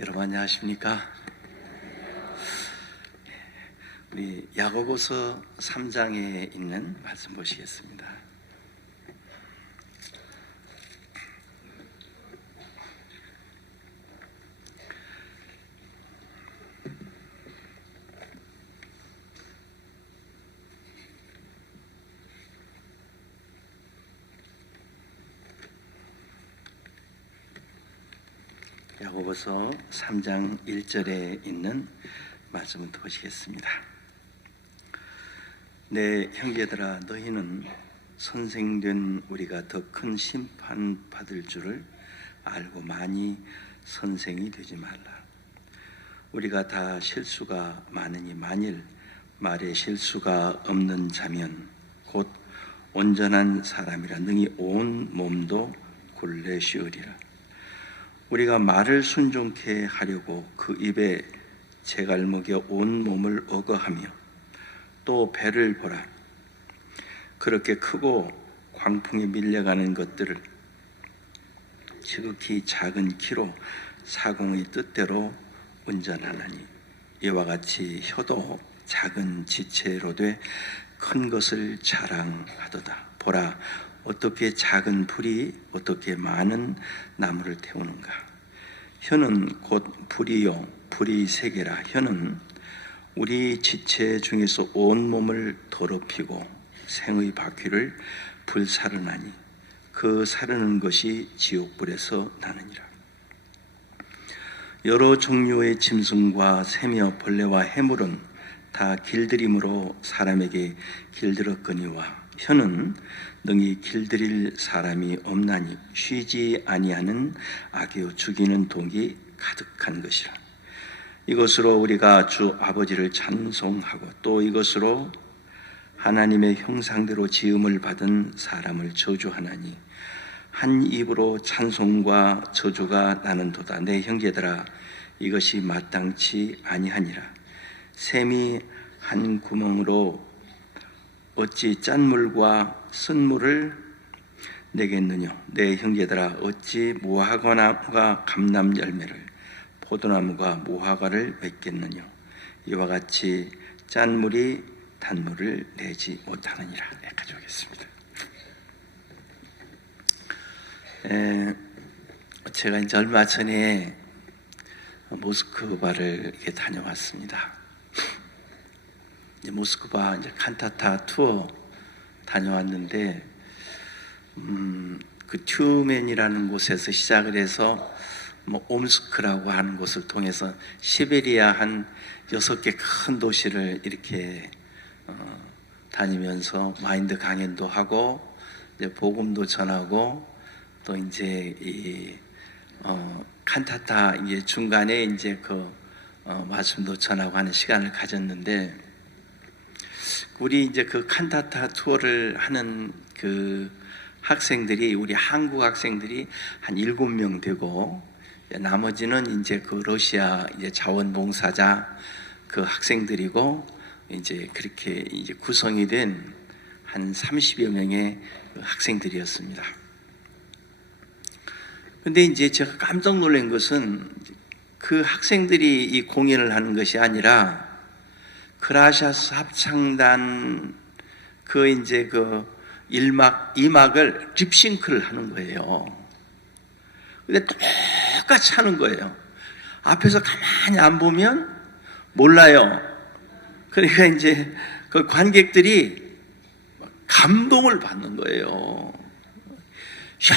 여러분 안녕하십니까? 우리 야고보서 3장에 있는 말씀 보시겠습니다. 야고보서 3장 1절에 있는 말씀을 보시겠습니다. 내 형제들아, 너희는 선생된 우리가 더 큰 심판 받을 줄을 알고 많이 선생이 되지 말라. 우리가 다 실수가 많으니 만일 말에 실수가 없는 자면 곧 온전한 사람이라 능히 온 몸도 굴레 씌우리라. 우리가 말을 순종케 하려고 그 입에 재갈 먹여 온 몸을 억어하며 또 배를 보라. 그렇게 크고 광풍에 밀려가는 것들을 지극히 작은 키로 사공의 뜻대로 운전하나니 이와 같이 혀도 작은 지체로 돼 큰 것을 자랑하도다. 보라, 어떻게 작은 불이 어떻게 많은 나무를 태우는가. 혀는 곧 불이요 불이 세계라. 혀는 우리 지체 중에서 온 몸을 더럽히고 생의 바퀴를 불사르나니 그 사르는 것이 지옥불에서 나느니라. 여러 종류의 짐승과 새며 벌레와 해물은 다 길들임으로 사람에게 길들었거니와 혀는 능히 길들일 사람이 없나니 쉬지 아니하는 악이요 죽이는 독이 가득한 것이라. 이것으로 우리가 주 아버지를 찬송하고 또 이것으로 하나님의 형상대로 지음을 받은 사람을 저주하나니 한 입으로 찬송과 저주가 나는도다. 내 형제들아, 이것이 마땅치 아니하니라. 샘이 한 구멍으로 어찌 짠물과 쓴물을 내겠느냐. 내 형제들아, 어찌 무화과나무가 감람 열매를 포도나무가 무화과를 맺겠느냐. 이와 같이 짠물이 단물을 내지 못하느니라. 여기까지 오겠습니다. 제가 이제 얼마 전에 모스크바를 이렇게 다녀왔습니다. 이제 모스크바 이제 칸타타 투어 다녀왔는데, 그 튜멘이라는 곳에서 시작을 해서 옴스크라고 하는 곳을 통해서 시베리아 한 6개 큰 도시를 이렇게 다니면서 마인드 강연도 하고 이제 복음도 전하고 또 이제 이 칸타타 이제 중간에 이제 말씀도 전하고 하는 시간을 가졌는데, 우리 이제 그 칸타타 투어를 하는 그 학생들이 우리 한국 학생들이 한 7명 되고, 나머지는 이제 그 러시아 이제 자원봉사자 그 학생들이고, 이제 그렇게 이제 구성이 된 한 30여 명의 학생들이었습니다. 근데 이제 제가 깜짝 놀란 것은 그 학생들이 이 공연을 하는 것이 아니라 크라샤스 합창단 그 이제 그 1막, 2막을 립싱크를 하는 거예요. 근데 똑같이 하는 거예요. 앞에서 가만히 안 보면 몰라요. 그러니까 이제 그 관객들이 감동을 받는 거예요. 야,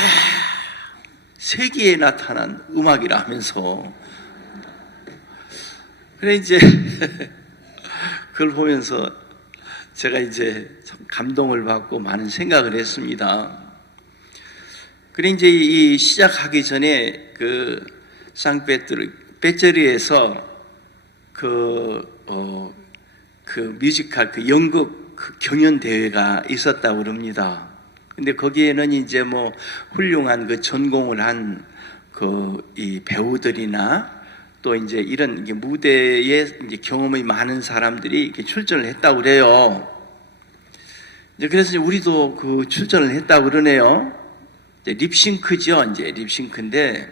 세계에 나타난 음악이라 하면서. 그래 이제 그걸 보면서 제가 이제 참 감동을 받고 많은 생각을 했습니다. 그래 이제 이 시작하기 전에 그 상페테르베르크에서 그 뮤지컬 그 연극 그 경연 대회가 있었다고 그럽니다. 근데 거기에는 이제 훌륭한 그 전공을 한 이 배우들이나 또 이제 이런 무대에 이제 경험이 많은 사람들이 이렇게 출전을 했다고 그래요. 이제 그래서 우리도 그 출전을 했다고 그러네요. 이제 립싱크죠. 이제 립싱크인데,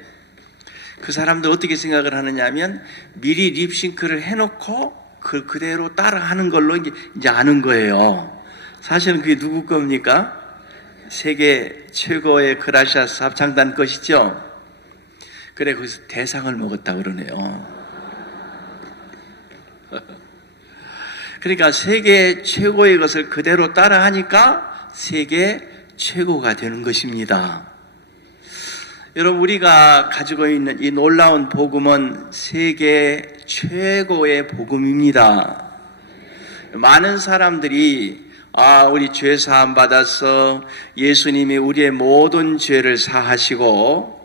그 사람들 어떻게 생각을 하느냐 하면 미리 립싱크를 해놓고 그 그대로 따라하는 걸로 이제 아는 거예요. 사실은 그게 누구 겁니까? 세계 최고의 그라시아스 합창단 것이죠. 그래, 거기서 대상을 먹었다 그러네요. 그러니까 세계 최고의 것을 그대로 따라하니까 세계 최고가 되는 것입니다. 여러분, 우리가 가지고 있는 이 놀라운 복음은 세계 최고의 복음입니다. 많은 사람들이 우리 죄 사함 받아서 예수님이 우리의 모든 죄를 사하시고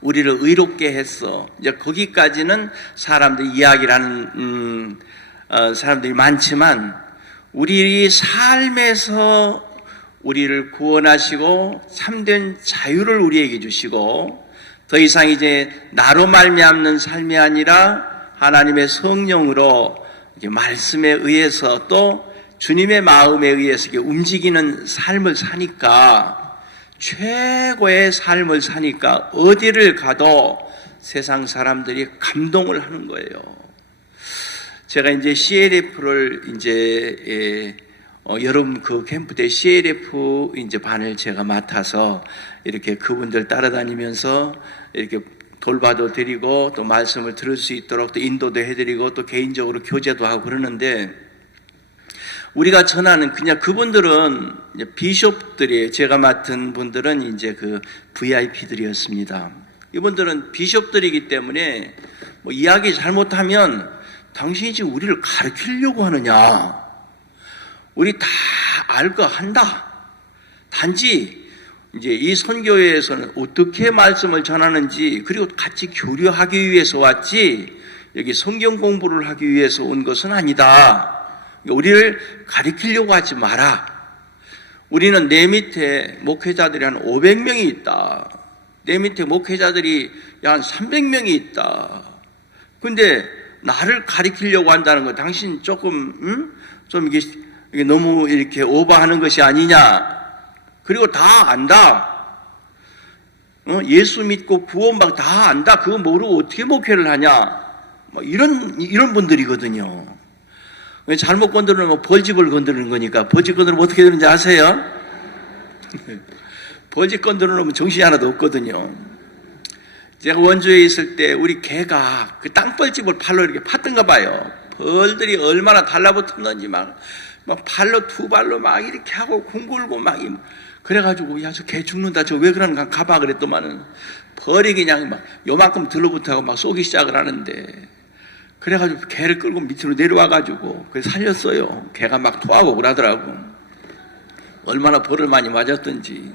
우리를 의롭게 했어. 이제 거기까지는 사람들이 이야기를 하는 사람들이 많지만, 우리 삶에서 우리를 구원하시고 참된 자유를 우리에게 주시고 더 이상 이제 나로 말미암는 삶이 아니라 하나님의 성령으로 말씀에 의해서 또 주님의 마음에 의해서 움직이는 삶을 사니까, 최고의 삶을 사니까 어디를 가도 세상 사람들이 감동을 하는 거예요. 제가 이제 CLF를 이제 여름 그 캠프 때 CLF 이제 반을 제가 맡아서 이렇게 그분들 따라다니면서 이렇게 돌봐도 드리고 또 말씀을 들을 수 있도록 또 인도도 해드리고 또 개인적으로 교제도 하고 그러는데, 우리가 전하는 그냥 그분들은 이제 비숍들이에요. 제가 맡은 분들은 이제 그 VIP들이었습니다. 이분들은 비숍들이기 때문에 뭐 이야기 잘못하면 당신이 지금 우리를 가르치려고 하느냐, 우리 다 알고 한다. 단지 이제 이 선교회에서는 어떻게 말씀을 전하는지, 그리고 같이 교류하기 위해서 왔지 여기 성경 공부를 하기 위해서 온 것은 아니다. 우리를 가르치려고 하지 마라. 우리는 내 밑에 목회자들이 한 500명이 있다. 내 밑에 목회자들이 한 300명이 있다. 근데 나를 가르치려고 한다는 거 당신 조금 좀 이게 너무 이렇게 오버하는 것이 아니냐. 그리고 다 안다. 예수 믿고 구원받고 다 안다. 그거 모르고 어떻게 목회를 하냐. 뭐 이런 분들이거든요. 잘못 건드리면 벌집을 건드리는 거니까. 벌집 건드리면 어떻게 되는지 아세요? 벌집 건드리면 정신이 하나도 없거든요. 제가 원주에 있을 때 우리 개가 그 땅벌집을 팔로 이렇게 팠던가 봐요. 벌들이 얼마나 달라붙었는지 막 발로 두 발로 막 이렇게 하고 궁굴고 막 그래가지고, 야, 저 개 죽는다. 저 왜 그러는가 가봐 그랬더만은 벌이 그냥 막 요만큼 들러붙어가고 막 쏘기 시작을 하는데, 그래가지고 개를 끌고 밑으로 내려와가지고 그래서 살렸어요. 개가 막 토하고 그러더라고. 얼마나 벌을 많이 맞았던지.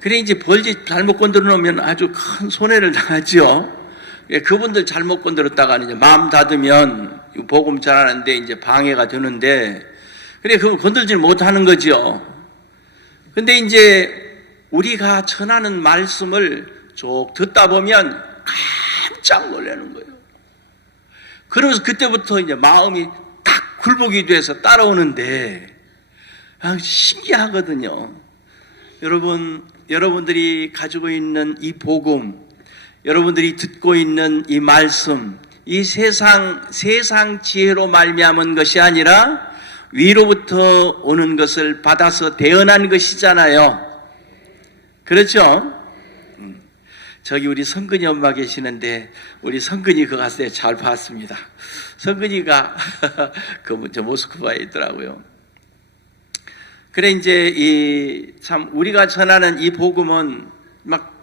그래, 이제 벌집 잘못 건드려 놓으면 아주 큰 손해를 당하죠. 그분들 잘못 건드렸다가 이제 마음 닫으면 복음 전하는데 이제 방해가 되는데, 그래, 그걸 건들지 못하는 거죠. 근데 이제 우리가 전하는 말씀을 쭉 듣다 보면 깜짝 놀라는 거예요. 그러면서 그때부터 이제 마음이 딱 굴복이 돼서 따라오는데, 신기하거든요. 여러분들이 가지고 있는 이 복음, 여러분들이 듣고 있는 이 말씀, 이 세상 지혜로 말미암은 것이 아니라 위로부터 오는 것을 받아서 대언한 것이잖아요. 그렇죠? 저기 우리 성근이 엄마 계시는데, 우리 성근이 그거 갔을 때 잘 봤습니다. 성근이가 저 모스크바에 있더라고요. 그래, 이제 참 우리가 전하는 이 복음은 막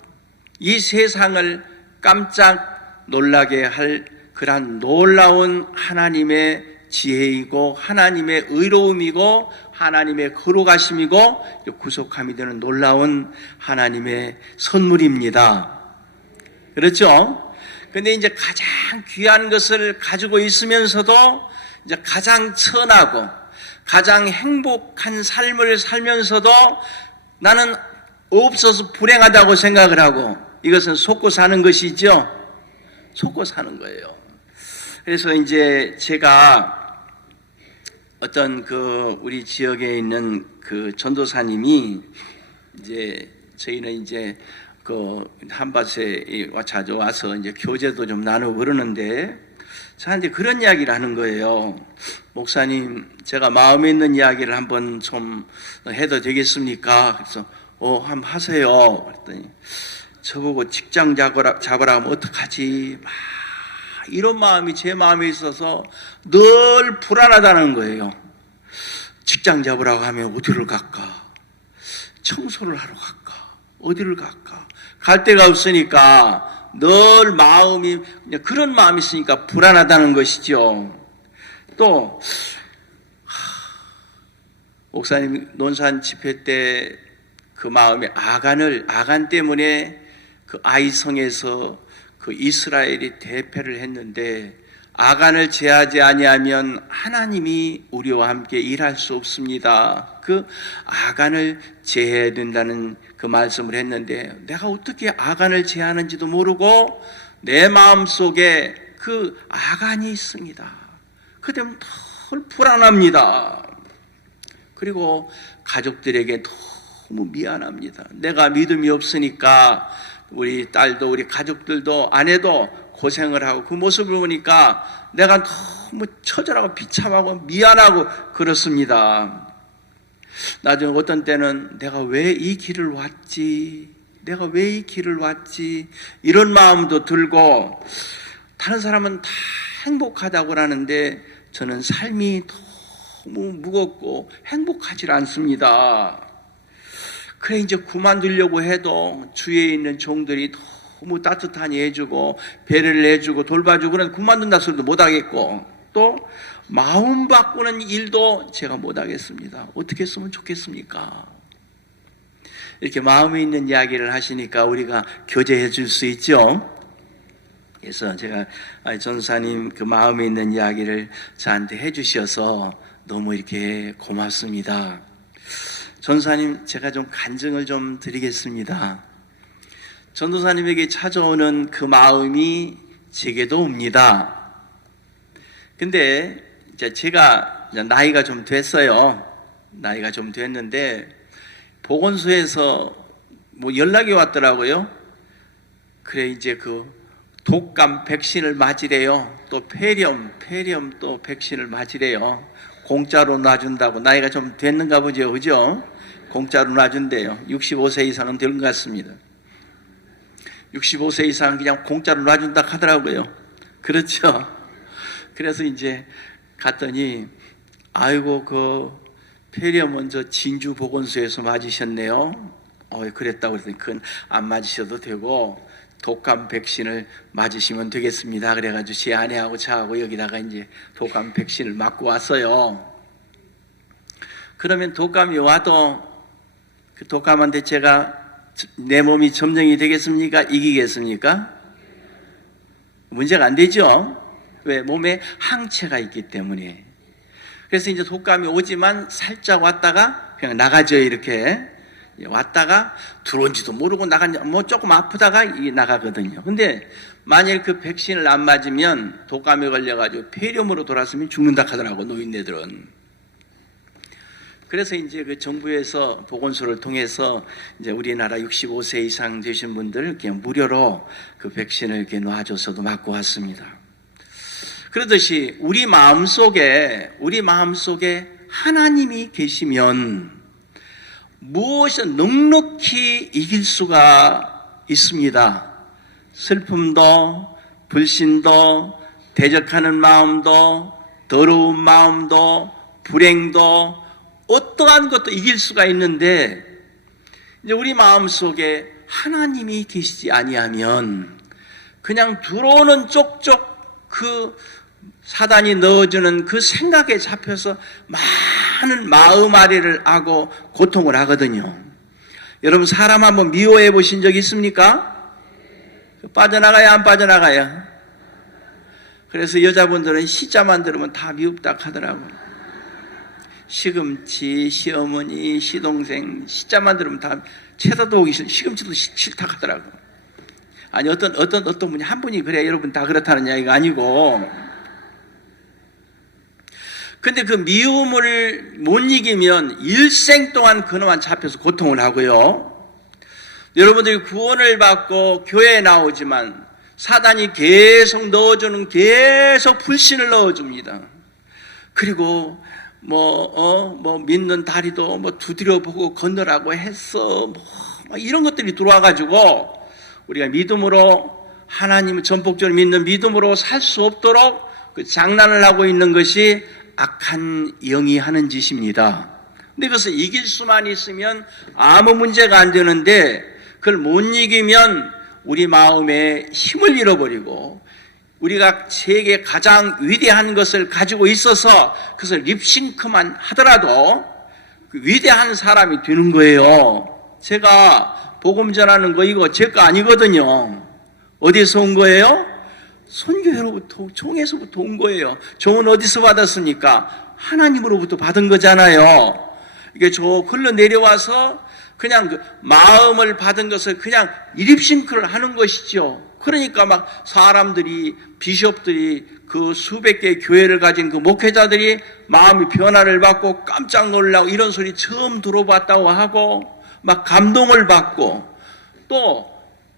이 세상을 깜짝 놀라게 할 그러한 놀라운 하나님의 지혜이고 하나님의 의로움이고 하나님의 거룩하심이고 구속함이 되는 놀라운 하나님의 선물입니다. 그렇죠? 근데 이제 가장 귀한 것을 가지고 있으면서도 이제 가장 선하고 가장 행복한 삶을 살면서도 나는 없어서 불행하다고 생각을 하고, 이것은 속고 사는 것이죠. 속고 사는 거예요. 그래서 이제 제가 어떤 우리 지역에 있는 그 전도사님이, 이제 저희는 이제 그 한밭에 자주 와서 이제 교제도 좀 나누고 그러는데 저한테 그런 이야기를 하는 거예요. 목사님, 제가 마음에 있는 이야기를 한번 좀 해도 되겠습니까? 그래서 한번 하세요. 그랬더니 저보고 직장 잡으라 하면 어떡하지? 막 이런 마음이 제 마음에 있어서 늘 불안하다는 거예요. 직장 잡으라고 하면 어디를 갈까? 청소를 하러 갈까? 어디를 갈까? 갈 데가 없으니까 늘 마음이 그런 마음이 있으니까 불안하다는 것이죠. 또 목사님 논산 집회 때 그 마음에 아간 때문에 그 아이성에서 그 이스라엘이 대패를 했는데 아간을 제하지 아니하면 하나님이 우리와 함께 일할 수 없습니다. 그 아간을 제해야 된다는 그 말씀을 했는데 내가 어떻게 아간을 제하는지도 모르고 내 마음속에 그 아간이 있습니다. 그 때문에 늘 불안합니다. 그리고 가족들에게 너무 미안합니다. 내가 믿음이 없으니까 우리 딸도 우리 가족들도 아내도 고생을 하고 그 모습을 보니까 내가 너무 처절하고 비참하고 미안하고 그렇습니다. 나중에 어떤 때는 내가 왜 이 길을 왔지? 내가 왜 이 길을 왔지? 이런 마음도 들고 다른 사람은 다 행복하다고 하는데 저는 삶이 너무 무겁고 행복하지 않습니다. 그래 이제 그만두려고 해도 주위에 있는 종들이 너무 따뜻하니 해주고 배려를 해주고 돌봐주고 그런데 그만둔다 소리도 못하겠고 또 마음 바꾸는 일도 제가 못하겠습니다. 어떻게 했으면 좋겠습니까? 이렇게 마음에 있는 이야기를 하시니까 우리가 교제해 줄 수 있죠. 그래서 제가 전사님 그 마음에 있는 이야기를 저한테 해주셔서 너무 이렇게 고맙습니다. 전사님, 제가 좀 간증을 좀 드리겠습니다. 전도사님에게 찾아오는 그 마음이 제게도 옵니다. 근데 이제 제가 나이가 좀 됐어요. 나이가 좀 됐는데 보건소에서 뭐 연락이 왔더라고요. 그래 이제 그 독감 백신을 맞으래요. 또 폐렴 또 백신을 맞으래요. 공짜로 놔준다고. 나이가 좀 됐는가 보죠, 그죠? 공짜로 놔준대요. 65세 이상은 될 것 같습니다. 65세 이상은 그냥 공짜로 놔준다 하더라고요. 그렇죠? 그래서 이제 갔더니 아이고 그 폐렴 먼저 진주 보건소에서 맞으셨네요. 그랬다고 그랬더니 그건 안 맞으셔도 되고 독감 백신을 맞으시면 되겠습니다. 그래가지고 제 아내하고 저하고 여기다가 이제 독감 백신을 맞고 왔어요. 그러면 독감이 와도 그 독감한테 제가 내 몸이 점령이 되겠습니까? 이기겠습니까? 문제가 안 되죠. 왜? 몸에 항체가 있기 때문에. 그래서 이제 독감이 오지만 살짝 왔다가 그냥 나가죠. 이렇게 왔다가 들어온지도 모르고 뭐 조금 아프다가 나가거든요. 근데 만일 그 백신을 안 맞으면 독감에 걸려가지고 폐렴으로 돌아서면 죽는다 하더라고, 노인네들은. 그래서 이제 그 정부에서 보건소를 통해서 이제 우리나라 65세 이상 되신 분들 그냥 무료로 그 백신을 이렇게 놔줘서도 맞고 왔습니다. 그러듯이 우리 마음속에 하나님이 계시면 무엇을 넉넉히 이길 수가 있습니다. 슬픔도, 불신도, 대적하는 마음도, 더러운 마음도, 불행도, 어떠한 것도 이길 수가 있는데 이제 우리 마음속에 하나님이 계시지 아니하면 그냥 들어오는 쪽쪽 그 사단이 넣어주는 그 생각에 잡혀서 많은 마음 아래를 하고 고통을 하거든요. 여러분 사람 한번 미워해 보신 적 있습니까? 빠져나가야 안 빠져나가야? 그래서 여자분들은 시자만 들으면 다 미흡다 하더라고요. 시금치, 시어머니, 시동생, 시자만 들으면 다 쳐다도 오기 싫다. 시금치도 싫다 하더라고. 아니 어떤 분이 한 분이 그래 여러분 다 그렇다는 이야기가 아니고. 근데 그 미움을 못 이기면 일생 동안 그놈만 잡혀서 고통을 하고요. 여러분들이 구원을 받고 교회에 나오지만 사단이 계속 넣어주는, 계속 불신을 넣어줍니다. 그리고 믿는 다리도 두드려 보고 건너라고 했어. 이런 것들이 들어와가지고 우리가 믿음으로, 하나님을 전폭적으로 믿는 믿음으로 살 수 없도록 그 장난을 하고 있는 것이 악한 영이 하는 짓입니다. 근데 그것을 이길 수만 있으면 아무 문제가 안 되는데, 그걸 못 이기면 우리 마음에 힘을 잃어버리고, 우리가 세계 가장 위대한 것을 가지고 있어서 그것을 립싱크만 하더라도 그 위대한 사람이 되는 거예요. 제가 복음 전하는 거 이거 제 거 아니거든요. 어디서 온 거예요? 선교회로부터, 종에서부터 온 거예요. 종은 어디서 받았습니까? 하나님으로부터 받은 거잖아요. 이게 저 흘러내려와서 그냥 그 마음을 받은 것을 그냥 립싱크를 하는 것이죠. 그러니까 막 사람들이, 비숍들이, 그 수백 개의 교회를 가진 그 목회자들이 마음이 변화를 받고 깜짝 놀라고 이런 소리 처음 들어봤다고 하고 막 감동을 받고, 또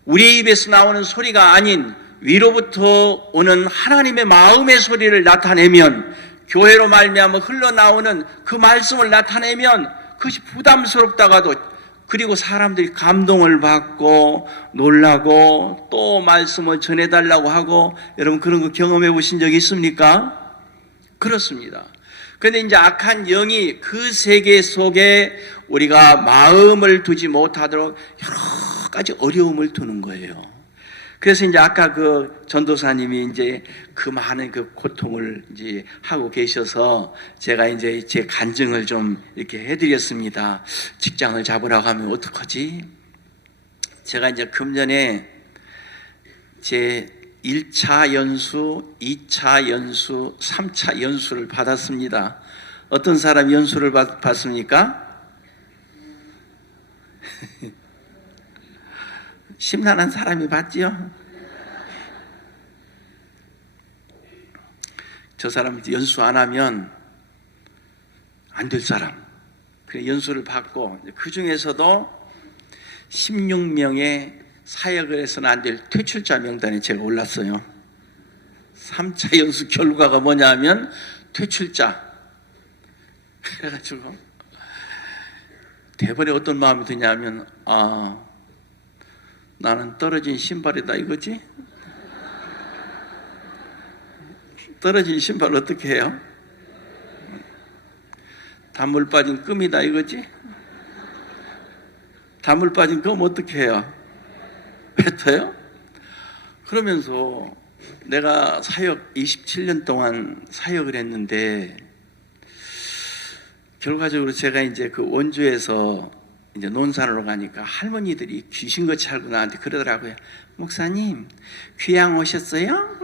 우리 입에서 나오는 소리가 아닌 위로부터 오는 하나님의 마음의 소리를 나타내면, 교회로 말미암아 흘러나오는 그 말씀을 나타내면 그것이 부담스럽다가도, 그리고 사람들이 감동을 받고 놀라고 또 말씀을 전해달라고 하고, 여러분 그런 거 경험해 보신 적 있습니까? 그렇습니다. 그런데 이제 악한 영이 그 세계 속에 우리가 마음을 두지 못하도록 여러 가지 어려움을 두는 거예요. 그래서 이제 아까 그 전도사님이 이제 그 많은 그 고통을 이제 하고 계셔서 제가 이제 제 간증을 좀 이렇게 해드렸습니다. 직장을 잡으라고 하면 어떡하지? 제가 이제 금년에 제 1차 연수, 2차 연수, 3차 연수를 받았습니다. 어떤 사람이 연수를 받습니까? 심란한 사람이 받지요? 저 사람 연수 안 하면 안 될 사람. 그래 연수를 받고, 그 중에서도 16명의 사역을 해서는 안 될 퇴출자 명단에 제가 올랐어요. 3차 연수 결과가 뭐냐면 퇴출자. 그래가지고 대번에 어떤 마음이 드냐면, 나는 떨어진 신발이다 이거지? 떨어진 신발 어떻게 해요? 단물 빠진 끔이다 이거지? 단물 빠진 끔 어떻게 해요? 뱉어요? 그러면서 내가 사역 27년 동안 사역을 했는데, 결과적으로 제가 이제 그 원주에서 이제 논산으로 가니까 할머니들이 귀신같이 알고 나한테 그러더라고요. 목사님, 귀양 오셨어요?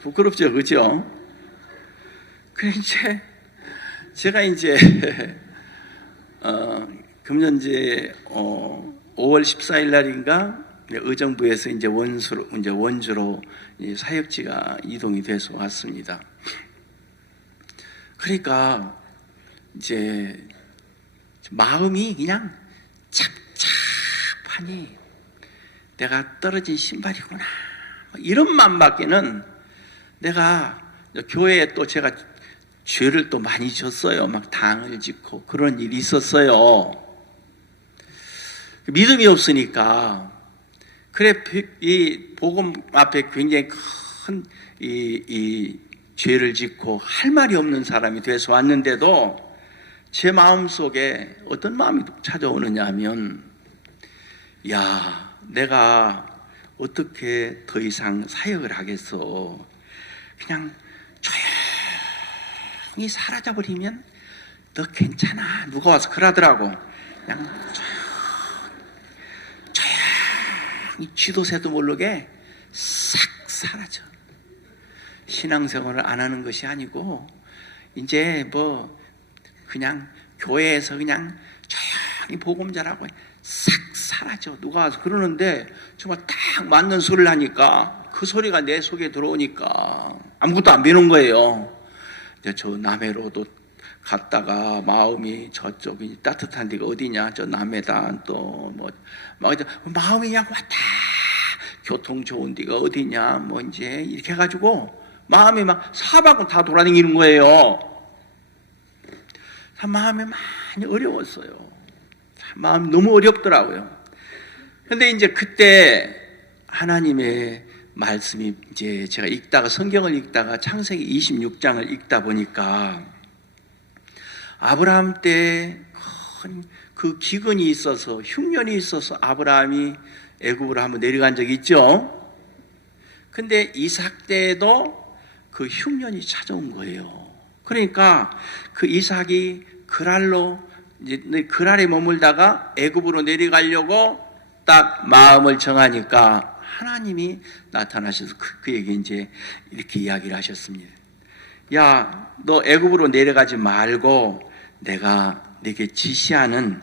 부끄럽죠, 그죠? 그래 이제 제가 이제 금년 이제 5월 14일 날인가 의정부에서 이제 원주로 사역지가 이동이 돼서 왔습니다. 그러니까 이제 마음이 그냥 착잡하니 내가 떨어진 신발이구나, 이런 마음밖에는, 내가 교회에 또 제가 죄를 또 많이 졌어요. 막 당을 짓고 그런 일이 있었어요. 믿음이 없으니까. 그래 이 복음 앞에 굉장히 큰 이 죄를 짓고 할 말이 없는 사람이 돼서 왔는데도 제 마음속에 어떤 마음이 찾아오느냐 하면, 야, 내가 어떻게 더 이상 사역을 하겠어. 그냥 조용히 사라져버리면 너 괜찮아. 누가 와서 그러더라고. 그냥 조용히 쥐도 새도 모르게 싹 사라져. 신앙생활을 안 하는 것이 아니고 이제 뭐 그냥 교회에서 그냥 조용히 복음 전하고 싹 사라져. 누가 와서 그러는데 정말 딱 맞는 소리를 하니까 그 소리가 내 속에 들어오니까 아무것도 안 배는 거예요. 이제 저 남해로도 갔다가 마음이 저쪽이 따뜻한 데가 어디냐, 저 남해다, 또 뭐 막 마음이 그냥 왔다, 교통 좋은 데가 어디냐, 뭐 이제 이렇게 해가지고 마음이 막 사방을 다 돌아다니는 거예요. 마음이 많이 어려웠어요. 마음이 너무 어렵더라고요. 근데 이제 그때 하나님의 말씀이 이제 제가 읽다가 성경을 읽다가 창세기 26장을 읽다 보니까 아브라함 때 큰 그 기근이 있어서 흉년이 있어서 아브라함이 애굽으로 한번 내려간 적이 있죠. 근데 이삭 때에도 그 흉년이 찾아온 거예요. 그러니까 그 이삭이 그랄로 이제 그랄에 머물다가 애굽으로 내려가려고 딱 마음을 정하니까 하나님이 나타나셔서 그에게 이제 이렇게 이야기를 하셨습니다. 야, 너 애굽으로 내려가지 말고 내가 네게 지시하는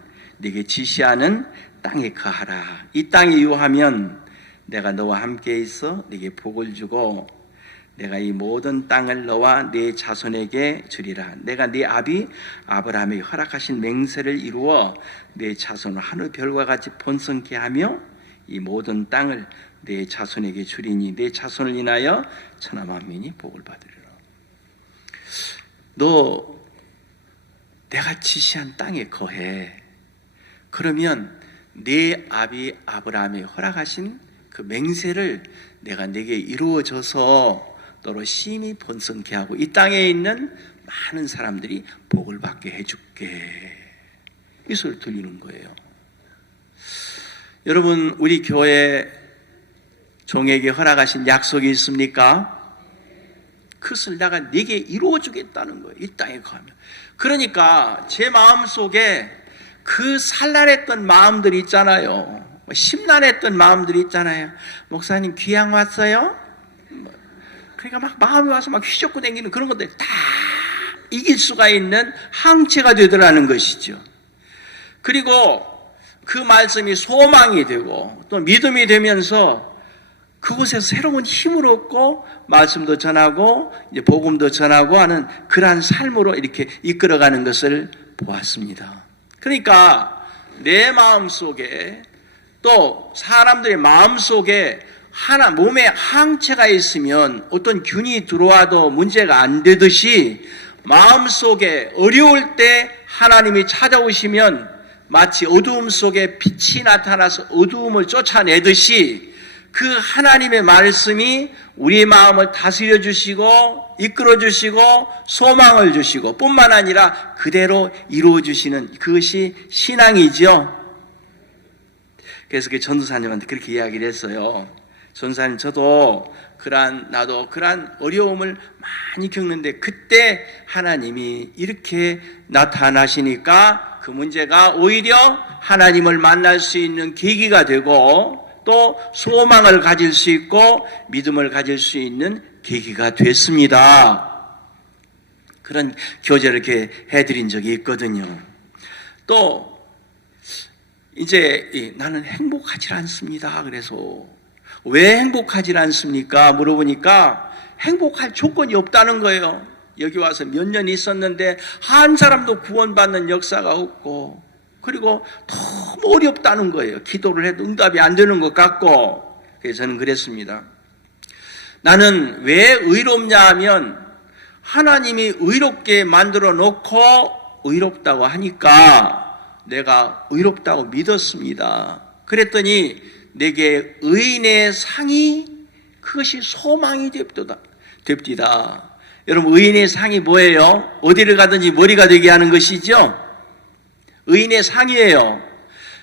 땅에 거하라. 이 땅에 유하면 내가 너와 함께 있어 네게 복을 주고 내가 이 모든 땅을 너와 네 자손에게 주리라. 내가 네 아비 아브라함에게 허락하신 맹세를 이루어 네 자손을 하늘 별과 같이 번성케 하며 이 모든 땅을 네 자손에게 주리니 네 자손을 인하여 천하 만민이 복을 받으리라. 너 내가 지시한 땅에 거해. 그러면 네 아비 아브라함이 허락하신 그 맹세를 내가 네게 이루어져서 너로 심히 번성케 하고 이 땅에 있는 많은 사람들이 복을 받게 해줄게. 이 소리를 들리는 거예요. 여러분, 우리 교회 종에게 허락하신 약속이 있습니까? 그것을 내가 네게 이루어주겠다는 거예요. 이 땅에 가면. 그러니까 제 마음속에 그 산란했던 마음들이 있잖아요. 심란했던 마음들이 있잖아요. 목사님 귀향 왔어요? 그러니까 막 마음이 와서 막 휘젓고 다니는 그런 것들 다 이길 수가 있는 항체가 되더라는 것이죠. 그리고 그 말씀이 소망이 되고 또 믿음이 되면서 그곳에서 새로운 힘을 얻고 말씀도 전하고 이제 복음도 전하고 하는 그러한 삶으로 이렇게 이끌어가는 것을 보았습니다. 그러니까 내 마음속에 또 사람들의 마음속에 하나 몸에 항체가 있으면 어떤 균이 들어와도 문제가 안 되듯이 마음속에 어려울 때 하나님이 찾아오시면 마치 어두움 속에 빛이 나타나서 어두움을 쫓아내듯이 그 하나님의 말씀이 우리 마음을 다스려 주시고 이끌어 주시고 소망을 주시고 뿐만 아니라 그대로 이루어 주시는 그것이 신앙이죠. 그래서 그 전도사님한테 그렇게 이야기를 했어요. 전도사님, 나도 그러한 어려움을 많이 겪는데 그때 하나님이 이렇게 나타나시니까 그 문제가 오히려 하나님을 만날 수 있는 계기가 되고 또 소망을 가질 수 있고 믿음을 가질 수 있는 계기가 됐습니다. 그런 교제를 이렇게 해드린 적이 있거든요. 또 이제 나는 행복하지 않습니다. 그래서 왜 행복하지 않습니까? 물어보니까 행복할 조건이 없다는 거예요. 여기 와서 몇 년 있었는데 한 사람도 구원받는 역사가 없고 그리고 너무 어렵다는 거예요. 기도를 해도 응답이 안 되는 것 같고. 그래서 저는 그랬습니다. 나는 왜 의롭냐 하면 하나님이 의롭게 만들어 놓고 의롭다고 하니까 내가 의롭다고 믿었습니다. 그랬더니 내게 의인의 상이 그것이 소망이 됩디다. 여러분, 의인의 상이 뭐예요? 어디를 가든지 머리가 되게 하는 것이죠. 의인의 상이에요.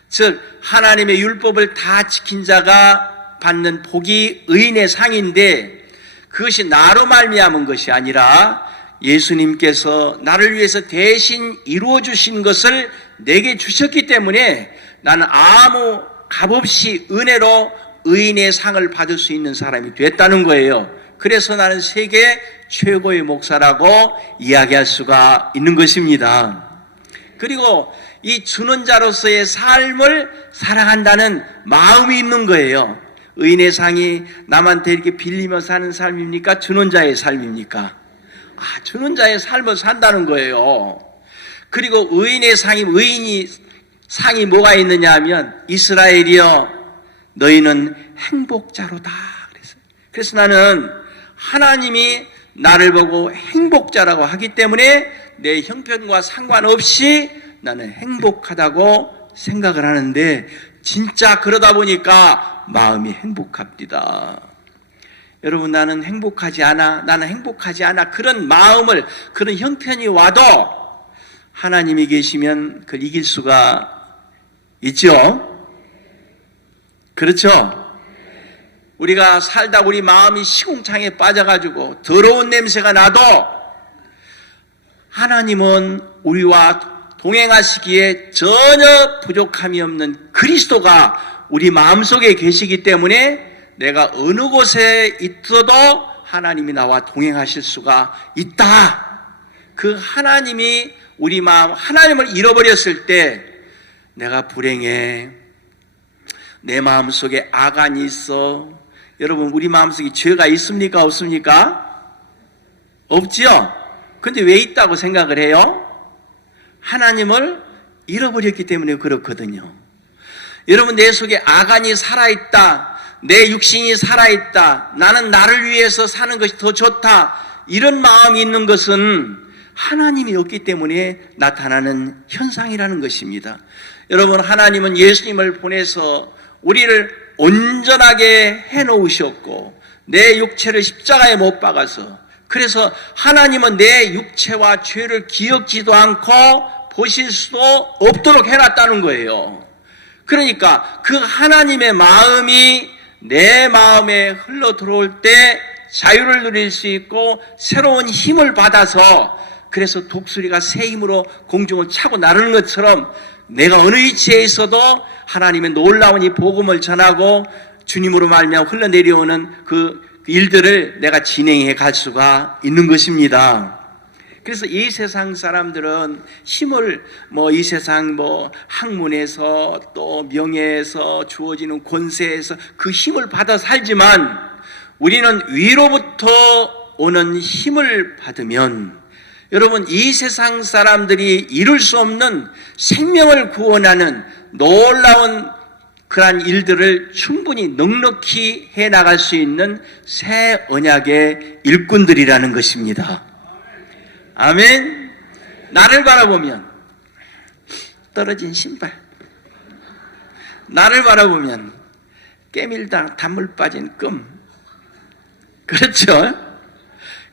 즉 하나님의 율법을 다 지킨 자가 받는 복이 의인의 상인데 그것이 나로 말미암은 것이 아니라 예수님께서 나를 위해서 대신 이루어 주신 것을 내게 주셨기 때문에 나는 아무 값없이 은혜로 의인의 상을 받을 수 있는 사람이 됐다는 거예요. 그래서 나는 세계 최고의 목사라고 이야기할 수가 있는 것입니다. 그리고 이 주는 자로서의 삶을 살아간다는 마음이 있는 거예요. 의인의 상이 남한테 이렇게 빌리며 사는 삶입니까? 주는 자의 삶입니까? 주는 자의 삶을 산다는 거예요. 그리고 의인의 상이 뭐가 있느냐 하면 이스라엘이여 너희는 행복자로다 그랬어요. 그래서 나는 하나님이 나를 보고 행복자라고 하기 때문에 내 형편과 상관없이 나는 행복하다고 생각을 하는데 진짜 그러다 보니까 마음이 행복합니다. 여러분 나는 행복하지 않아 그런 마음을 그런 형편이 와도 하나님이 계시면 그걸 이길 수가 있죠. 그렇죠? 우리가 살다 우리 마음이 시궁창에 빠져가지고 더러운 냄새가 나도 하나님은 우리와 동행하시기에 전혀 부족함이 없는 그리스도가 우리 마음속에 계시기 때문에 내가 어느 곳에 있어도 하나님이 나와 동행하실 수가 있다. 그 하나님이 우리 마음, 하나님을 잃어버렸을 때 내가 불행해. 내 마음속에 악안이 있어. 여러분 우리 마음속에 죄가 있습니까? 없습니까? 없지요? 근데 왜 있다고 생각을 해요? 하나님을 잃어버렸기 때문에 그렇거든요. 여러분 내 속에 악안이 살아있다. 내 육신이 살아있다. 나는 나를 위해서 사는 것이 더 좋다. 이런 마음이 있는 것은 하나님이 없기 때문에 나타나는 현상이라는 것입니다. 여러분 하나님은 예수님을 보내서 우리를 온전하게 해놓으셨고 내 육체를 십자가에 못 박아서 그래서 하나님은 내 육체와 죄를 기억지도 않고 보실 수도 없도록 해놨다는 거예요. 그러니까 그 하나님의 마음이 내 마음에 흘러 들어올 때 자유를 누릴 수 있고 새로운 힘을 받아서 그래서 독수리가 새 힘으로 공중을 차고 나르는 것처럼 내가 어느 위치에 있어도 하나님의 놀라운 이 복음을 전하고 주님으로 말미암아 흘러내려오는 그 일들을 내가 진행해 갈 수가 있는 것입니다. 그래서 이 세상 사람들은 힘을 이 세상 학문에서 또 명예에서 주어지는 권세에서 그 힘을 받아 살지만 우리는 위로부터 오는 힘을 받으면 여러분 이 세상 사람들이 이룰 수 없는 생명을 구원하는 놀라운 그러한 일들을 충분히 넉넉히 해나갈 수 있는 새 언약의 일꾼들이라는 것입니다. 아멘. 나를 바라보면 떨어진 신발, 나를 바라보면 깨밀다 단물 빠진 끔, 그렇죠?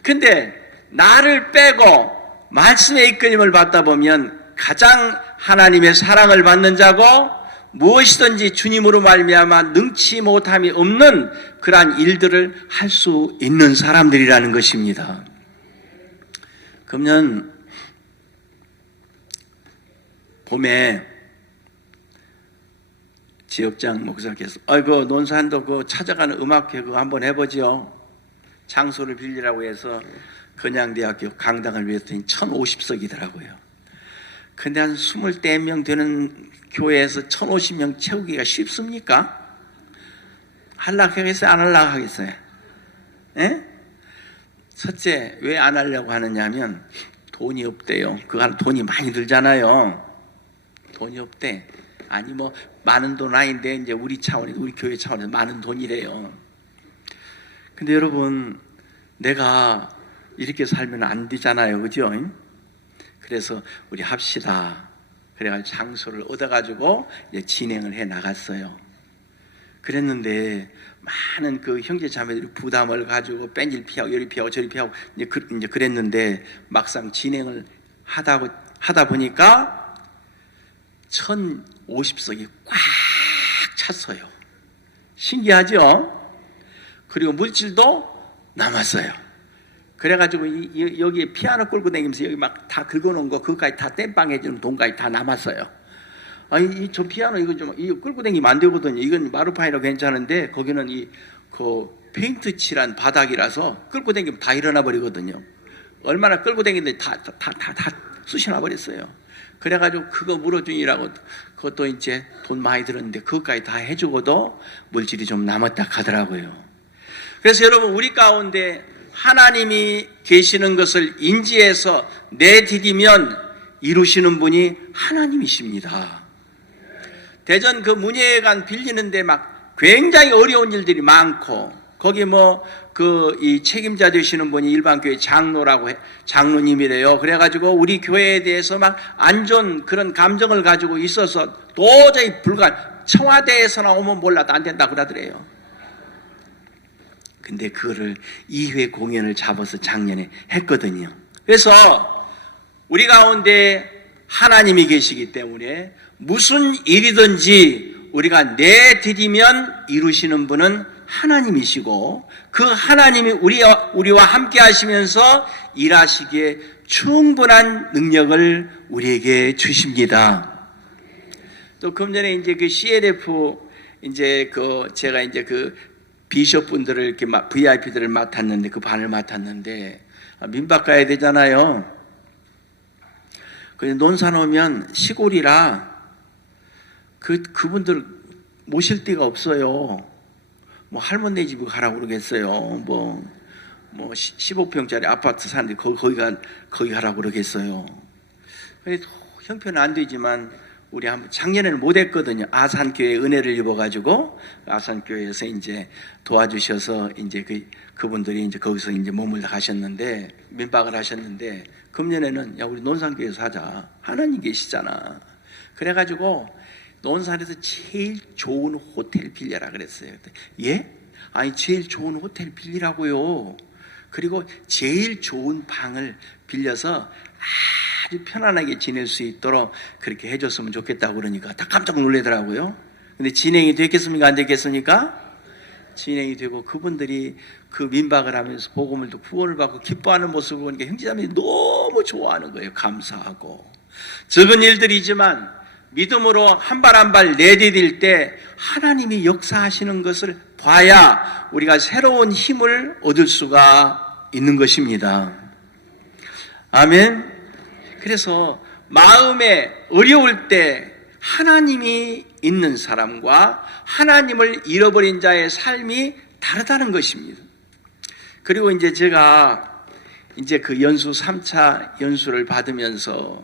근데 나를 빼고 말씀의 이끌림을 받다 보면 가장 하나님의 사랑을 받는 자고 무엇이든지 주님으로 말미암아 능치 못함이 없는 그러한 일들을 할 수 있는 사람들이라는 것입니다. 그러면 봄에 지역장 목사께서 논산도 그 찾아가는 음악회 그거 한번 해보죠. 장소를 빌리라고 해서 건양대학교 강당을 비웠더니 1050석이더라고요. 근데 한 20명 되는 교회에서 1050명 채우기가 쉽습니까? 하려고 하겠어요? 안 하려고 하겠어요? 예? 첫째, 왜 안 하려고 하느냐 하면 돈이 없대요. 그거 돈이 많이 들잖아요. 돈이 없대. 아니 많은 돈 아닌데 이제 우리 교회 차원에서 많은 돈이래요. 근데 여러분 내가 이렇게 살면 안 되잖아요. 그죠? 그래서 우리 합시다. 그래가지고 장소를 얻어가지고 이제 진행을 해 나갔어요. 그랬는데 많은 그 형제 자매들이 부담을 가지고 뺀질 피하고 요리 피하고 저리 피하고 이제 그랬는데 막상 진행을 하다 보니까 1050석이 꽉 찼어요. 신기하죠? 그리고 물질도 남았어요. 그래가지고 여기 피아노 끌고 다니면서 여기 막 다 긁어놓은 거 그거까지 다 땜빵해주는 돈까지 다 남았어요. 아니 저 피아노 이거 끌고 다니면 안 되거든요. 이건 마루파이라 괜찮은데 거기는 그 페인트 칠한 바닥이라서 끌고 다니면 다 일어나 버리거든요. 얼마나 끌고 다니는데 다 쑤셔놔 버렸어요. 그래가지고 그거 물어주니라고 그것도 이제 돈 많이 들었는데 그것까지 다 해주고도 물질이 좀 남았다 하더라고요. 그래서 여러분, 우리 가운데 하나님이 계시는 것을 인지해서 내디디면 이루시는 분이 하나님이십니다. 대전 그 문예회관 빌리는데 막 굉장히 어려운 일들이 많고, 거기 이 책임자 되시는 분이 일반교회 장로님이래요. 그래가지고 우리 교회에 대해서 막 안 좋은 그런 감정을 가지고 있어서 도저히 청와대에서 나오면 몰라도 안 된다 그러더래요. 근데 그거를 2회 공연을 잡아서 작년에 했거든요. 그래서 우리 가운데 하나님이 계시기 때문에 무슨 일이든지 우리가 내디디면 이루시는 분은 하나님이시고, 그 하나님이 우리와 함께 하시면서 일하시기에 충분한 능력을 우리에게 주십니다. 또 금년에 이제 그 CLF 제가 이제 그 비숍분들을 이렇게 VIP들을 맡았는데, 그 반을 맡았는데, 민박 가야 되잖아요. 근데 논산 오면 시골이라 그분들 모실 데가 없어요. 할머니 집에 가라고 그러겠어요. 15평짜리 아파트 사는데 거기 가라고 그러겠어요. 근데 형편은 안 되지만 우리 작년에는 못 했거든요. 아산교회 은혜를 입어가지고 아산교회에서 이제 도와주셔서 이제 그분들이 이제 거기서 이제 머물러 가셨는데, 민박을 하셨는데, 금년에는 야, 우리 논산교회에서 하자. 하나님 계시잖아. 그래가지고 논산에서 제일 좋은 호텔 빌려라 그랬어요. 예? 아니, 제일 좋은 호텔 빌리라고요. 그리고 제일 좋은 방을 빌려서 아주 편안하게 지낼 수 있도록 그렇게 해줬으면 좋겠다고 그러니까 다 깜짝 놀라더라고요. 근데 진행이 됐겠습니까? 안 됐겠습니까? 진행이 되고 그분들이 그 민박을 하면서 복음을 듣고 구원을 받고 기뻐하는 모습을 보니까 형제자매들이 너무 좋아하는 거예요. 감사하고. 적은 일들이지만 믿음으로 한 발 한 발 내디딜 때 하나님이 역사하시는 것을 봐야 우리가 새로운 힘을 얻을 수가 있는 것입니다. 아멘. 그래서 마음에 어려울 때 하나님이 있는 사람과 하나님을 잃어버린 자의 삶이 다르다는 것입니다. 그리고 이제 제가 이제 그 연수 3차 연수를 받으면서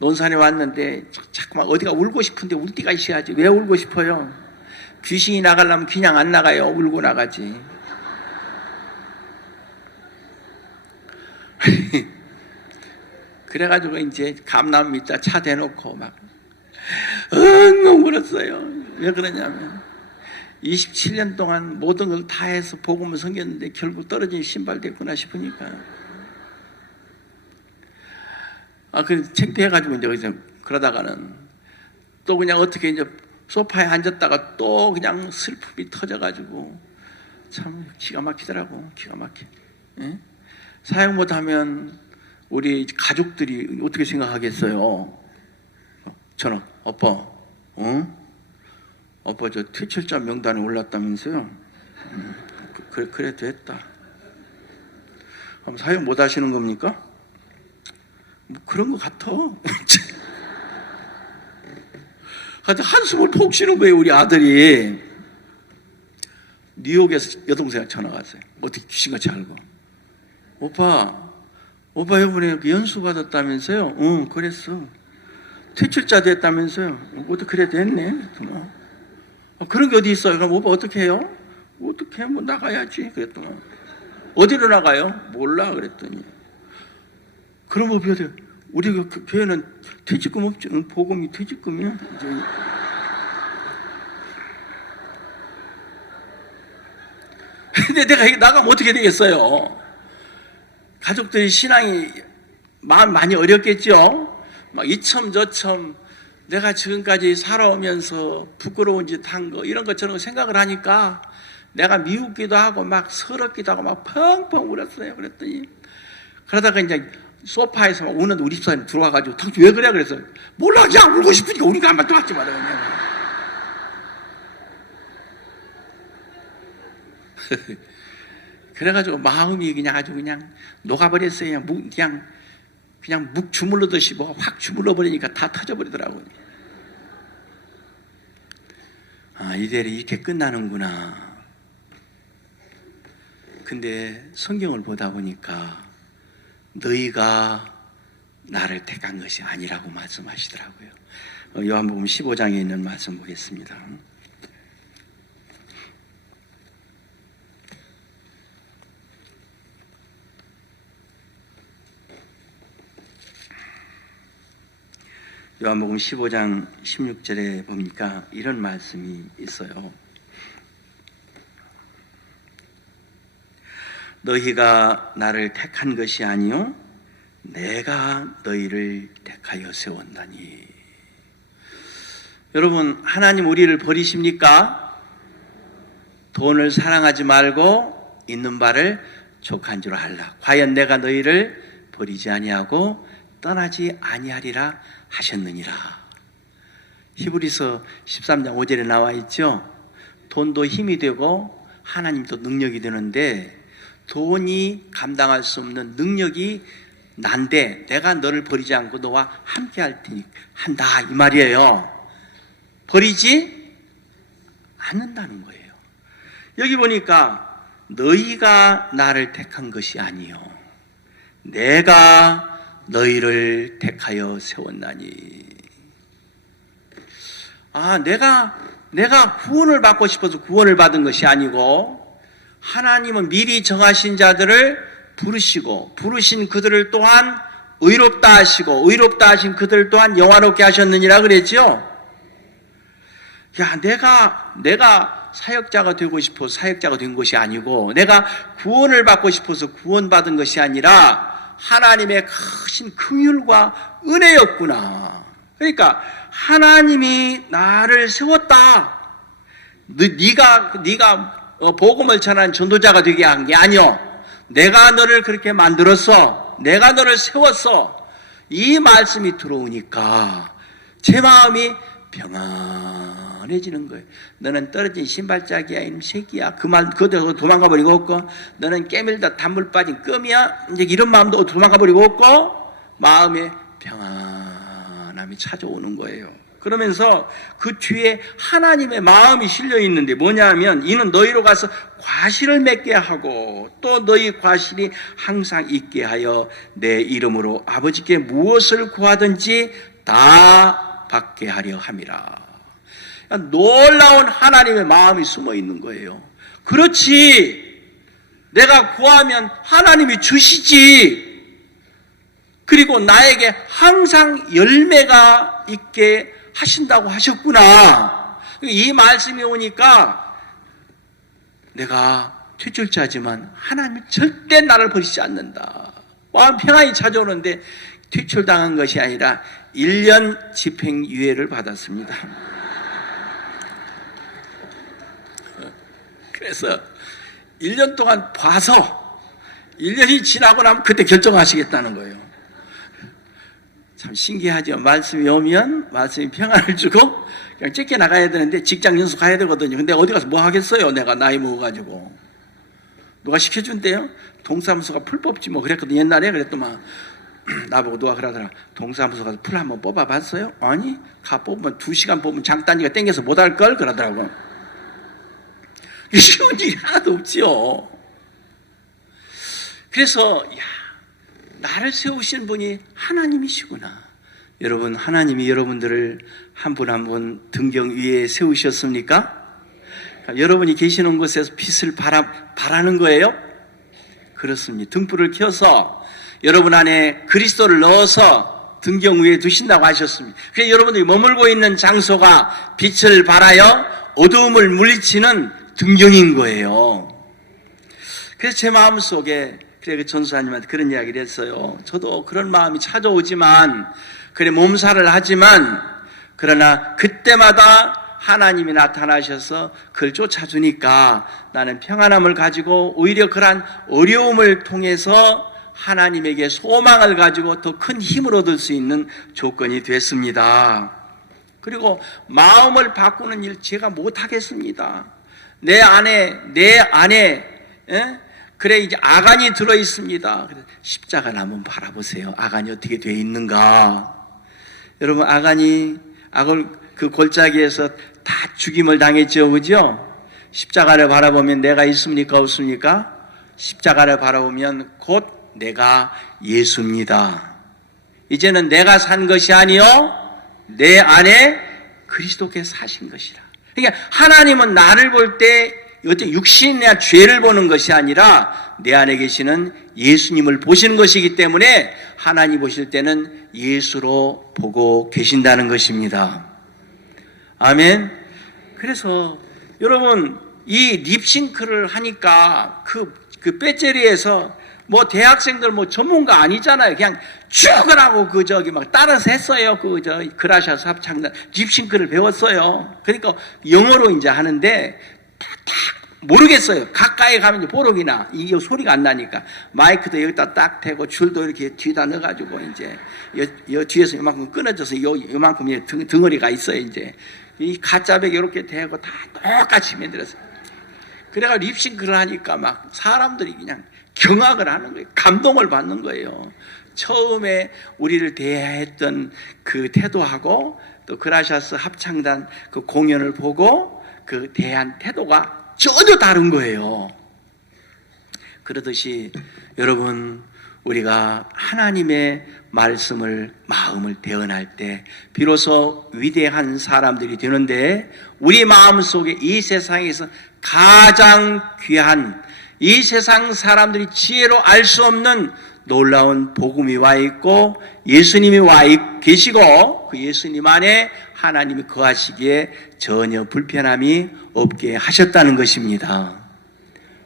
논산에 왔는데 자꾸만 어디가 울고 싶은데 울 데가 있어야지. 왜 울고 싶어요? 귀신이 나가려면 그냥 안 나가요. 울고 나가지. 그래가지고 이제 감나무 밑에 차 대놓고 막 엉엉 울었어요. 왜 그러냐면 27년 동안 모든 걸 다 해서 복음을 섬겼는데 결국 떨어진 신발 됐구나 싶으니까 그 창피해가지고 이제 거기서 그러다가는 또 그냥 어떻게 이제 소파에 앉았다가 또 그냥 슬픔이 터져가지고 참 기가 막히더라고. 기가 막혀. 예? 사역 못하면 우리 가족들이 어떻게 생각하겠어요? 저는 오빠, 오빠 저 퇴출자 명단에 올랐다면서요? 그래 됐다. 그럼 사역 못 하시는 겁니까? 그런 것 같아. 한숨을 푹 쉬는 거예요. 우리 아들이 뉴욕에서 여동생한테 전화가 왔어요. 어떻게 귀신같이 알고. 오빠 이번에 연수 받았다면서요? 응, 그랬어. 퇴출자 됐다면서요? 어떻게 그래 됐네. 그런 게 어디 있어요? 그럼 오빠 어떻게 해요? 어떻게 해? 나가야지. 그랬더니 어디로 나가요? 몰라. 그랬더니 그럼 뭐 비어요? 우리 그 교회는 퇴직금 없죠. 복음이 퇴직금이야. 근데 내가 나가면 어떻게 되겠어요? 가족들이 신앙이 마음 많이 어렵겠죠. 막 이첨 저첨 내가 지금까지 살아오면서 부끄러운 짓 한 거 이런 것처럼 생각을 하니까 내가 미웃기도 하고 막 서럽기도 하고 막 펑펑 울었어요. 그랬더니 그러다가 이제 소파에서 막 우는 우리 집사님 들어와가지고 당신 왜 그래? 그래서 몰라 그냥 울고 싶으니까 우리가 한번 또 왔지 말아요. 그래가지고 마음이 그냥 아주 그냥 녹아버렸어요. 그냥 그냥 묵 주물르듯이 뭐가 확 주물러 버리니까 다 터져버리더라고요. 아, 이대로 이렇게 끝나는구나. 근데 성경을 보다 보니까 너희가 나를 택한 것이 아니라고 말씀하시더라고요. 요한복음 15장에 있는 말씀 보겠습니다. 요한복음 15장 16절에 보니까 이런 말씀이 있어요. 너희가 나를 택한 것이 아니요 내가 너희를 택하여 세웠나니. 여러분, 하나님 우리를 버리십니까? 돈을 사랑하지 말고 있는 바를 족한 줄 알라. 과연 내가 너희를 버리지 아니하고 떠나지 아니하리라 하셨느니라. 히브리서 13장 5절에 나와 있죠. 돈도 힘이 되고 하나님도 능력이 되는데 돈이 감당할 수 없는 능력이 난데 내가 너를 버리지 않고 너와 함께 할 테니 한다 이 말이에요. 버리지 않는다는 거예요. 여기 보니까 너희가 나를 택한 것이 아니요 내가 너희를 택하여 세웠나니. 아, 내가 구원을 받고 싶어서 구원을 받은 것이 아니고 하나님은 미리 정하신 자들을 부르시고 부르신 그들을 또한 의롭다 하시고 의롭다 하신 그들 또한 영화롭게 하셨느니라 그랬죠. 야, 내가 사역자가 되고 싶어서 사역자가 된 것이 아니고 내가 구원을 받고 싶어서 구원받은 것이 아니라 하나님의 크신 긍휼과 은혜였구나. 그러니까 하나님이 나를 세웠다. 네가 복음을 전하는 전도자가 되게 한 게 아니요. 내가 너를 그렇게 만들었어. 내가 너를 세웠어. 이 말씀이 들어오니까 제 마음이 평안해지는 거예요. 너는 떨어진 신발짝이야, 이놈 새끼야. 그대로 도망가 버리고 없고, 너는 깨밀다 단물 빠진 껌이야. 이제 이런 마음도 도망가 버리고 없고, 마음에 평안함이 찾아오는 거예요. 그러면서 그 뒤에 하나님의 마음이 실려 있는데 뭐냐면 이는 너희로 가서 과실을 맺게 하고 또 너희 과실이 항상 있게 하여 내 이름으로 아버지께 무엇을 구하든지 다 받게 하려 함이라. 놀라운 하나님의 마음이 숨어 있는 거예요. 그렇지, 내가 구하면 하나님이 주시지. 그리고 나에게 항상 열매가 있게 하신다고 하셨구나. 이 말씀이 오니까 내가 퇴출자지만 하나님이 절대 나를 버리지 않는다. 마음 평안이 찾아오는데 퇴출당한 것이 아니라 1년 집행유예를 받았습니다. 그래서 1년 동안 봐서 1년이 지나고 나면 그때 결정하시겠다는 거예요. 참 신기하죠. 말씀이 오면 말씀이 평안을 주고 그냥 쫓겨나가야 되는데 직장 연수 가야 되거든요. 근데 어디 가서 뭐 하겠어요. 내가 나이 먹어가지고. 누가 시켜준대요? 동사무소가 풀 뽑지 뭐 그랬거든. 옛날에 그랬더만 나보고 누가 그러더라. 동사무소 가서 풀 한번 뽑아봤어요? 아니, 가 뽑으면 2시간 뽑으면 장단지가 땡겨서 못할걸? 그러더라고. 쉬운 일이 하나도 없지요. 그래서 나를 세우신 분이 하나님이시구나. 여러분, 하나님이 여러분들을 한 분 한 분 등경 위에 세우셨습니까? 그러니까 여러분이 계시는 곳에서 빛을 바라는 거예요? 그렇습니다. 등불을 켜서 여러분 안에 그리스도를 넣어서 등경 위에 두신다고 하셨습니다. 그래서 여러분들이 머물고 있는 장소가 빛을 발하여 어두움을 물리치는 등경인 거예요. 그래서 제 마음속에 그 전수사님한테 그런 이야기를 했어요. 저도 그런 마음이 찾아오지만 그래 몸살을 하지만 그러나 그때마다 하나님이 나타나셔서 그걸 쫓아주니까 나는 평안함을 가지고 오히려 그러한 어려움을 통해서 하나님에게 소망을 가지고 더 큰 힘을 얻을 수 있는 조건이 됐습니다. 그리고 마음을 바꾸는 일 제가 못하겠습니다. 내 안에 그래 이제 아간이 들어 있습니다. 십자가를 한번 바라보세요. 아간이 어떻게 되어 있는가? 여러분 아간이 악을 그 골짜기에서 다 죽임을 당했죠, 그죠? 십자가를 바라보면 내가 있습니까, 없습니까? 십자가를 바라보면 곧 내가 예수입니다. 이제는 내가 산 것이 아니요 내 안에 그리스도께서 사신 것이라. 그러니까 하나님은 나를 볼 때 어떤 육신이나 죄를 보는 것이 아니라 내 안에 계시는 예수님을 보시는 것이기 때문에 하나님 보실 때는 예수로 보고 계신다는 것입니다. 아멘. 그래서 여러분 이 립싱크를 하니까 그 배째리에서 뭐 대학생들 뭐 전문가 아니잖아요. 그냥 죽으라고 막 따라서 했어요. 그라샤스 합창단 립싱크를 배웠어요. 그러니까 영어로 이제 하는데 딱 모르겠어요. 가까이 가면 이제 보록이나 이게 소리가 안 나니까 마이크도 여기다 딱 대고 줄도 이렇게 뒤에다 넣어가지고 이제 여 뒤에서 이만큼 끊어져서 요만큼 덩어리가 있어요. 이제 이 가짜백 이렇게 대고 다 똑같이 만들었어요. 그래가 립싱크를 하니까 막 사람들이 그냥 경악을 하는 거예요. 감동을 받는 거예요. 처음에 우리를 대했던 그 태도하고 또 그라샤스 합창단 그 공연을 보고 그 대한 태도가 전혀 다른 거예요. 그러듯이 여러분 우리가 하나님의 말씀을 마음을 대언할 때 비로소 위대한 사람들이 되는데 우리 마음속에 이 세상에서 가장 귀한 이 세상 사람들이 지혜로 알 수 없는 놀라운 복음이 와 있고 예수님이 계시고 그 예수님 안에 하나님이 거하시기에 전혀 불편함이 없게 하셨다는 것입니다.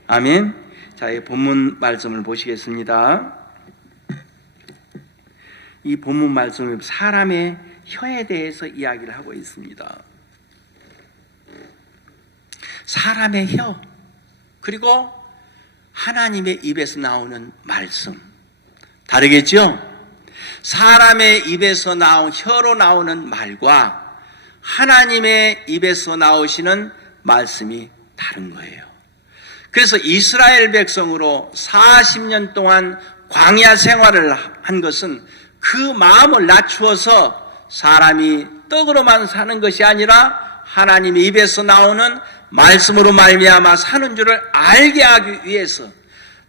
아멘. 자, 이 본문 말씀을 보시겠습니다. 이 본문 말씀은 사람의 혀에 대해서 이야기를 하고 있습니다. 사람의 혀 그리고 하나님의 입에서 나오는 말씀 다르겠죠? 사람의 입에서 혀로 나오는 말과 하나님의 입에서 나오시는 말씀이 다른 거예요. 그래서 이스라엘 백성으로 40년 동안 광야 생활을 한 것은 그 마음을 낮추어서 사람이 떡으로만 사는 것이 아니라 하나님의 입에서 나오는 말씀으로 말미암아 사는 줄을 알게 하기 위해서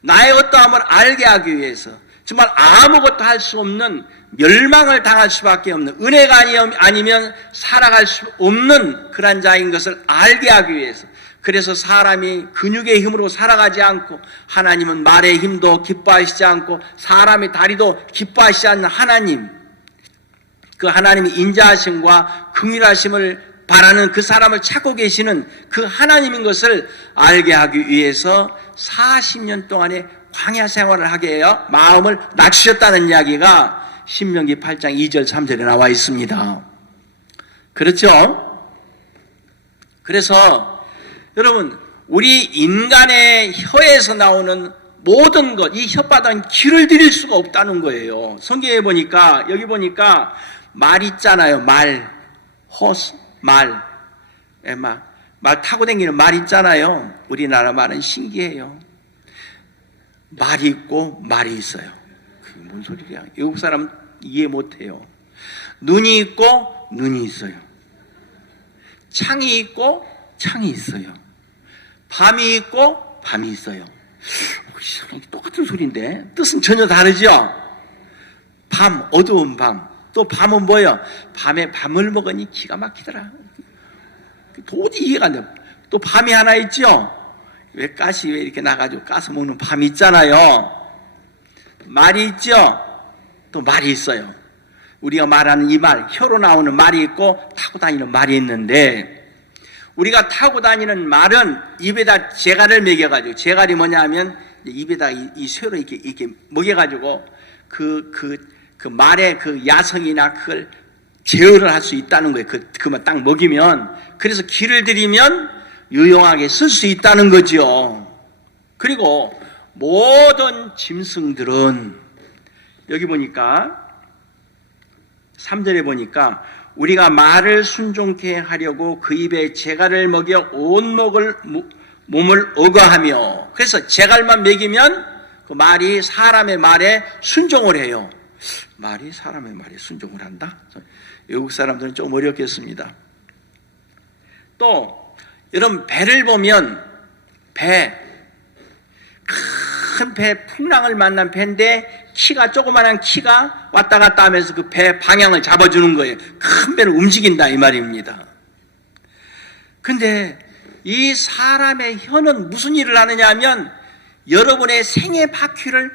나의 어떠함을 알게 하기 위해서 정말 아무것도 할 수 없는 멸망을 당할 수밖에 없는 은혜가 아니면 살아갈 수 없는 그런 자인 것을 알게 하기 위해서 그래서 사람이 근육의 힘으로 살아가지 않고 하나님은 말의 힘도 기뻐하시지 않고 사람의 다리도 기뻐하시지 않는 하나님 그 하나님의 인자하심과 긍휼하심을 바라는 그 사람을 찾고 계시는 그 하나님인 것을 알게 하기 위해서 40년 동안의 광야 생활을 하게 해요. 마음을 낮추셨다는 이야기가 신명기 8장 2절 3절에 나와 있습니다. 그렇죠? 그래서 여러분 우리 인간의 혀에서 나오는 모든 것, 이 혓바닥은 길을 들일 수가 없다는 거예요. 성경에 보니까 여기 보니까 말 있잖아요. 말, 호스, 말 타고 다니는 말 있잖아요. 우리나라 말은 신기해요. 말이 있고 말이 있어요. 그게 뭔 소리야? 외국 사람 이해 못해요. 눈이 있고 눈이 있어요. 창이 있고 창이 있어요. 밤이 있고 밤이 있어요. 똑같은 소리인데 뜻은 전혀 다르죠? 밤, 어두운 밤. 또 밤은 뭐예요? 밤에 밤을 먹으니 기가 막히더라. 도저히 이해가 안 돼요. 또 밤이 하나 있죠? 왜 이렇게 나가지고 까서 먹는 밤이 있잖아요. 말이 있죠? 또 말이 있어요. 우리가 말하는 이 말, 혀로 나오는 말이 있고 타고 다니는 말이 있는데 우리가 타고 다니는 말은 입에다 재갈을 먹여가지고 재갈이 뭐냐 하면 입에다 이 쇠로 이렇게 먹여가지고 그 말의 그 야성이나 그걸 제어를 할 수 있다는 거예요. 그만 딱 먹이면 그래서 기를 들이면 유용하게 쓸 수 있다는 거죠. 그리고 모든 짐승들은 여기 보니까 3절에 보니까 우리가 말을 순종케 하려고 그 입에 재갈을 먹여 몸을 억어하며, 그래서 제갈만 먹이면 그 말이 사람의 말에 순종을 해요. 말이 사람의 말에 순종을 한다? 외국 사람들은 좀 어렵겠습니다. 또 여러분, 배를 보면 큰 배, 풍랑을 만난 배인데 조그만한 키가 왔다 갔다 하면서 그 배 방향을 잡아주는 거예요. 큰 배를 움직인다 이 말입니다. 근데 이 사람의 혀는 무슨 일을 하느냐 하면 여러분의 생애 바퀴를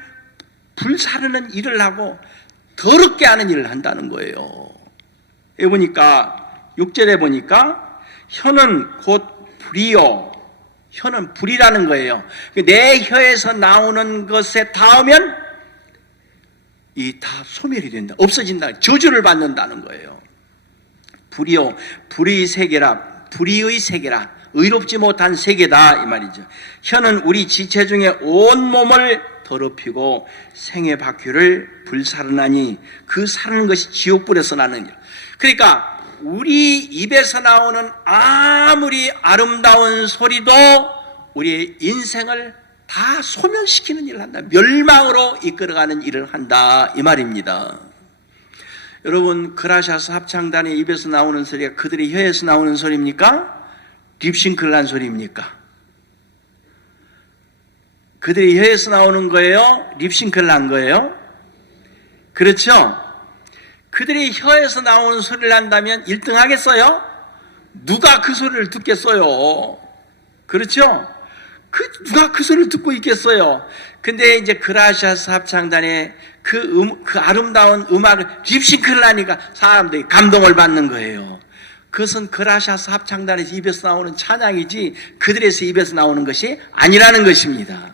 불사르는 일을 하고 더럽게 하는 일을 한다는 거예요. 여기 보니까 6절에 보니까 혀는 곧 불이요. 혀는 불이라는 거예요. 내 혀에서 나오는 것에 닿으면 이 다 소멸이 된다. 없어진다. 저주를 받는다는 거예요. 불이요. 불의 세계라. 불의의 세계라. 의롭지 못한 세계다 이 말이죠. 혀는 우리 지체 중에 온 몸을 더럽히고 생의 바퀴를 불사르나니 그 사르는 것이 지옥불에서 나는 일. 그러니까 우리 입에서 나오는 아무리 아름다운 소리도 우리의 인생을 다 소멸시키는 일을 한다. 멸망으로 이끌어가는 일을 한다 이 말입니다. 여러분, 그라샤스 합창단의 입에서 나오는 소리가 그들의 혀에서 나오는 소리입니까? 립싱크를 한 소리입니까? 그들의 혀에서 나오는 거예요? 립싱크를 한 거예요? 그렇죠? 그들의 혀에서 나오는 소리를 한다면 1등 하겠어요? 누가 그 소리를 듣겠어요? 그렇죠? 누가 그 소리를 듣고 있겠어요? 근데 이제 그라샤스 합창단의 그 아름다운 음악을 립싱크를 하니까 사람들이 감동을 받는 거예요. 그것은 그라샤스 합창단에서 입에서 나오는 찬양이지 그들에서 입에서 나오는 것이 아니라는 것입니다.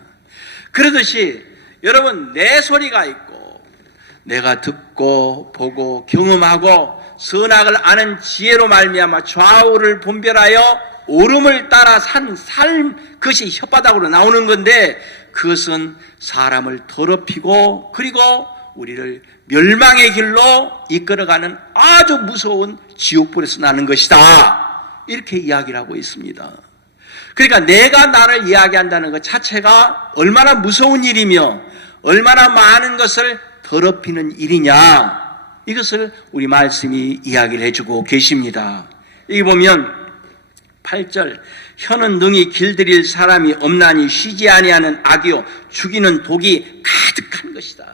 그러듯이 여러분, 내 소리가 있고 내가 듣고 보고 경험하고 선악을 아는 지혜로 말미암아 좌우를 분별하여 옳음을 따라 산 삶, 그것이 혓바닥으로 나오는 건데 그것은 사람을 더럽히고 그리고 우리를 멸망의 길로 이끌어가는 아주 무서운 지옥불에서 나는 것이다. 이렇게 이야기를 하고 있습니다. 그러니까 내가 나를 이야기한다는 것 자체가 얼마나 무서운 일이며 얼마나 많은 것을 더럽히는 일이냐, 이것을 우리 말씀이 이야기를 해주고 계십니다. 여기 보면 8절, 혀는 능히 길들일 사람이 없나니 쉬지 아니하는 악이요 죽이는 독이 가득한 것이다.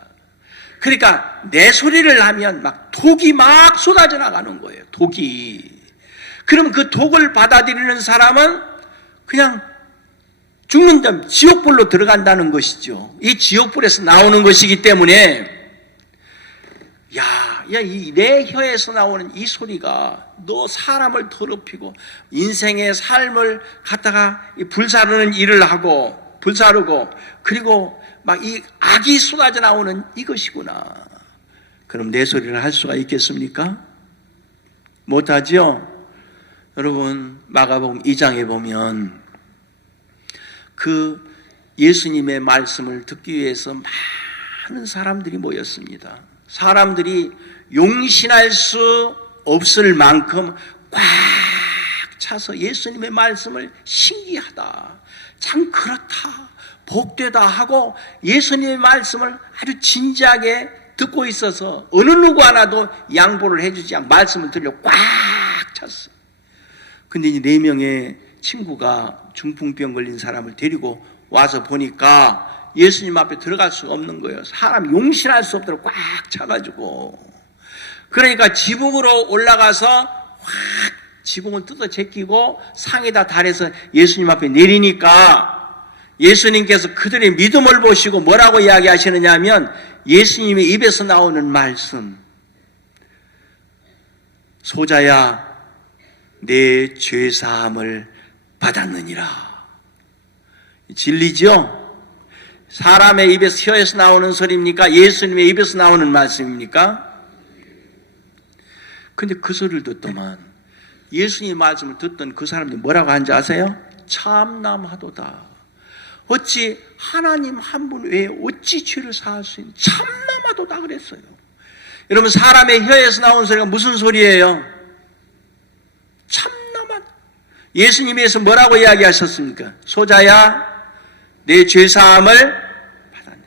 그러니까 내 소리를 하면 막 독이 막 쏟아져 나가는 거예요. 독이. 그럼 그 독을 받아들이는 사람은 그냥 죽는다면 지옥불로 들어간다는 것이죠. 이 지옥불에서 나오는 것이기 때문에 내 혀에서 나오는 이 소리가 너 사람을 더럽히고 인생의 삶을 갖다가 불사르는 일을 하고 불사르고 그리고 막 이 악이 쏟아져 나오는 이것이구나. 그럼 내 소리를 할 수가 있겠습니까? 못하죠? 여러분, 마가복음 2장에 보면 그 예수님의 말씀을 듣기 위해서 많은 사람들이 모였습니다. 사람들이 용신할 수 없을 만큼 꽉 차서 예수님의 말씀을 신기하다, 참 그렇다, 복되다 하고 예수님의 말씀을 아주 진지하게 듣고 있어서 어느 누구 하나도 양보를 해주지 않고 말씀을 들려 꽉 찼어. 근데 이 4명의 친구가 중풍병 걸린 사람을 데리고 와서 보니까 예수님 앞에 들어갈 수가 없는 거예요. 사람이 용신할 수 없도록 꽉 차가지고. 그러니까 지붕으로 올라가서 확 지붕을 뜯어 제끼고 상에다 달해서 예수님 앞에 내리니까 예수님께서 그들의 믿음을 보시고 뭐라고 이야기하시느냐 하면 예수님의 입에서 나오는 말씀, 소자야 내 죄사함을 받았느니라. 진리죠? 사람의 입에서 혀에서 나오는 소리입니까? 예수님의 입에서 나오는 말씀입니까? 근데 그 소리를 듣더만 예수님의 말씀을 듣던 그 사람들이 뭐라고 하는지 아세요? 참남하도다. 어찌 하나님 한 분 외에 어찌 죄를 사할 수 있는, 참남하도다 그랬어요. 여러분, 사람의 혀에서 나온 소리가 무슨 소리예요? 참남한. 예수님께서 뭐라고 이야기하셨습니까? 소자야, 내 죄사함을 받았느니라.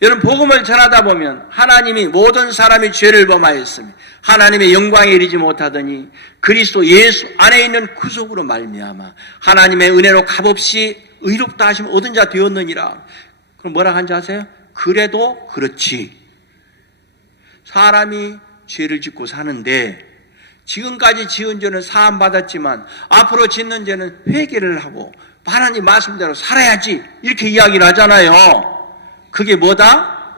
여러분, 복음을 전하다 보면 하나님이 모든 사람이 죄를 범하였으며 하나님의 영광에 이르지 못하더니 그리스도 예수 안에 있는 구속으로 말미암아 하나님의 은혜로 값없이 의롭다 하심 얻은 자 되었느니라. 그럼 뭐라 한지 아세요? 그래도 그렇지. 사람이 죄를 짓고 사는데 지금까지 지은 죄는 사함 받았지만 앞으로 짓는 죄는 회개를 하고 하나님 말씀대로 살아야지, 이렇게 이야기를 하잖아요. 그게 뭐다?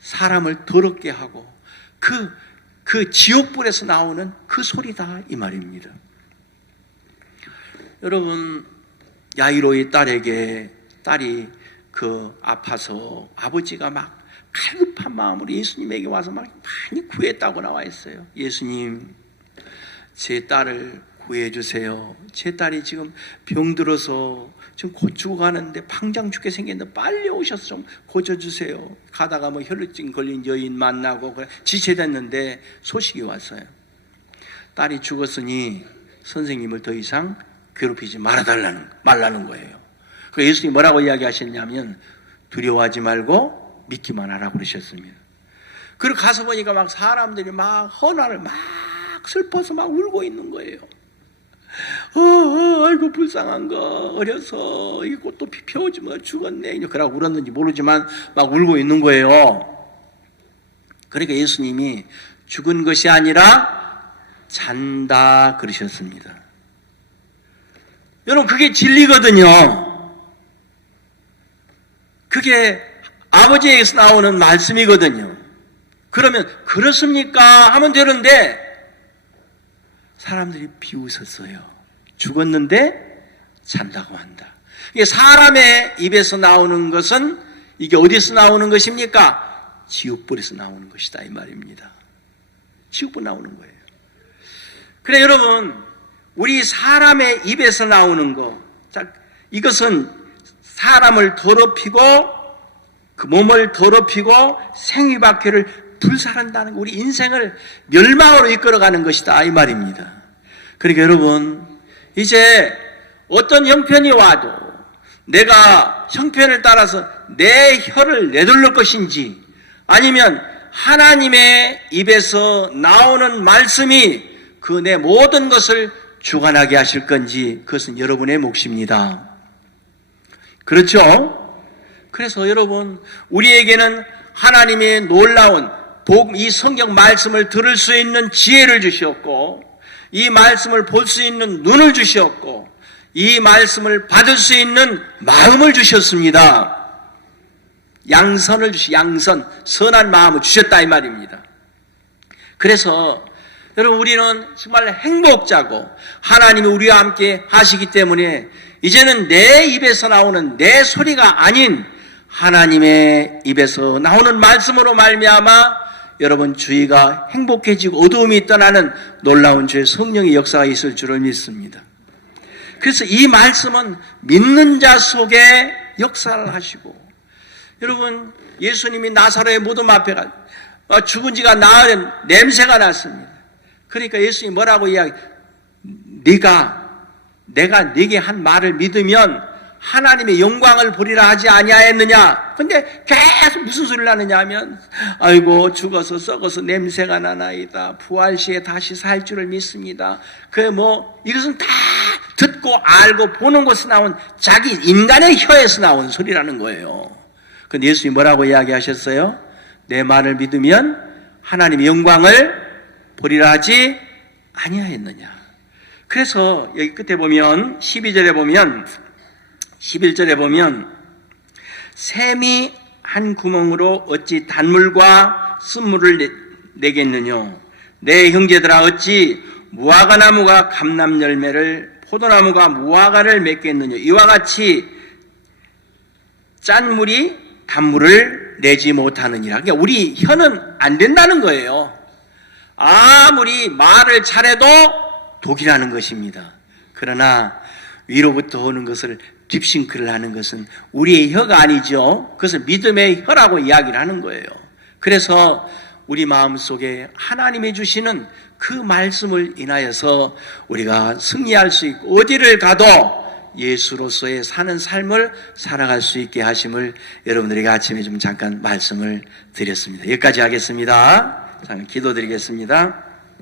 사람을 더럽게 하고 그 지옥불에서 나오는 그 소리다, 이 말입니다. 여러분, 야이로의 딸이 아파서 아버지가 막 갈급한 마음으로 예수님에게 와서 막 많이 구했다고 나와 있어요. 예수님, 제 딸을 구해주세요. 제 딸이 지금 병들어서 지금 곧 죽어가는데 당장 죽게 생겼는데 빨리 오셔서 좀 고쳐주세요. 가다가 뭐 혈루증 걸린 여인 만나고 지체됐는데 소식이 왔어요. 딸이 죽었으니 선생님을 더 이상 괴롭히지 말라는 거예요. 그 예수님이 뭐라고 이야기하셨냐면 두려워하지 말고 믿기만 하라고 그러셨습니다. 그리고 가서 보니까 막 사람들이 막 헌화를 막 슬퍼서 막 울고 있는 거예요. 아이고 불쌍한 거, 어려서 이 꽃도 피 펴오지 뭐 죽었네, 그러고 울었는지 모르지만 막 울고 있는 거예요. 그러니까 예수님이 죽은 것이 아니라 잔다 그러셨습니다. 여러분, 그게 진리거든요. 그게 아버지에게서 나오는 말씀이거든요. 그러면 그렇습니까? 하면 되는데 사람들이 비웃었어요. 죽었는데 잔다고 한다. 이게 사람의 입에서 나오는 것은 이게 어디서 나오는 것입니까? 지옥불에서 나오는 것이다, 이 말입니다. 지옥불 나오는 거예요. 그래, 여러분, 우리 사람의 입에서 나오는 거, 이것은 사람을 더럽히고 그 몸을 더럽히고 생위박해를 불살한다는 거, 우리 인생을 멸망으로 이끌어가는 것이다, 이 말입니다. 그러니까 여러분, 이제 어떤 형편이 와도 내가 형편을 따라서 내 혀를 내둘릴 것인지 아니면 하나님의 입에서 나오는 말씀이 그 내 모든 것을 주관하게 하실 건지, 그것은 여러분의 몫입니다. 그렇죠? 그래서 여러분, 우리에게는 하나님의 놀라운 복음, 이 성경 말씀을 들을 수 있는 지혜를 주셨고, 이 말씀을 볼 수 있는 눈을 주셨고, 이 말씀을 받을 수 있는 마음을 주셨습니다. 양선을 양선, 선한 마음을 주셨다, 이 말입니다. 그래서 여러분, 우리는 정말 행복자고 하나님이 우리와 함께 하시기 때문에 이제는 내 입에서 나오는 내 소리가 아닌 하나님의 입에서 나오는 말씀으로 말미암아 여러분 주위가 행복해지고 어두움이 떠나는 놀라운 주의 성령의 역사가 있을 줄을 믿습니다. 그래서 이 말씀은 믿는 자 속에 역사를 하시고, 여러분, 예수님이 나사로의 무덤 앞에 죽은 지가 나흘 냄새가 났습니다. 그러니까 예수님이 뭐라고 내가 네게 한 말을 믿으면 하나님의 영광을 보리라 하지 아니하였느냐. 근데 계속 무슨 소리를 하느냐 하면, 아이고 죽어서 썩어서 냄새가 나나이다, 부활 시에 다시 살 줄을 믿습니다. 이것은 다 듣고 알고 보는 것에서 나온 자기 인간의 혀에서 나온 소리라는 거예요. 근데 예수님이 뭐라고 이야기하셨어요? 내 말을 믿으면 하나님의 영광을 보리라 하지 아니하였느냐. 그래서 여기 끝에 보면 11절에 보면 11절에 보면 샘이 한 구멍으로 어찌 단물과 쓴물을 내겠느냐. 내 형제들아, 어찌 무화과 나무가 감람 열매를, 포도나무가 무화과를 맺겠느냐. 이와 같이 짠 물이 단물을 내지 못하느니라. 그러니까 우리 혀는 안 된다는 거예요. 아무리 말을 잘해도 독이라는 것입니다. 그러나 위로부터 오는 것을 딥싱크를 하는 것은 우리의 혀가 아니죠. 그것을 믿음의 혀라고 이야기를 하는 거예요. 그래서 우리 마음속에 하나님이 주시는 그 말씀을 인하여서 우리가 승리할 수 있고 어디를 가도 예수로서의 사는 삶을 살아갈 수 있게 하심을 여러분들에게 아침에 좀 잠깐 말씀을 드렸습니다. 여기까지 하겠습니다. 자, 기도드리겠습니다.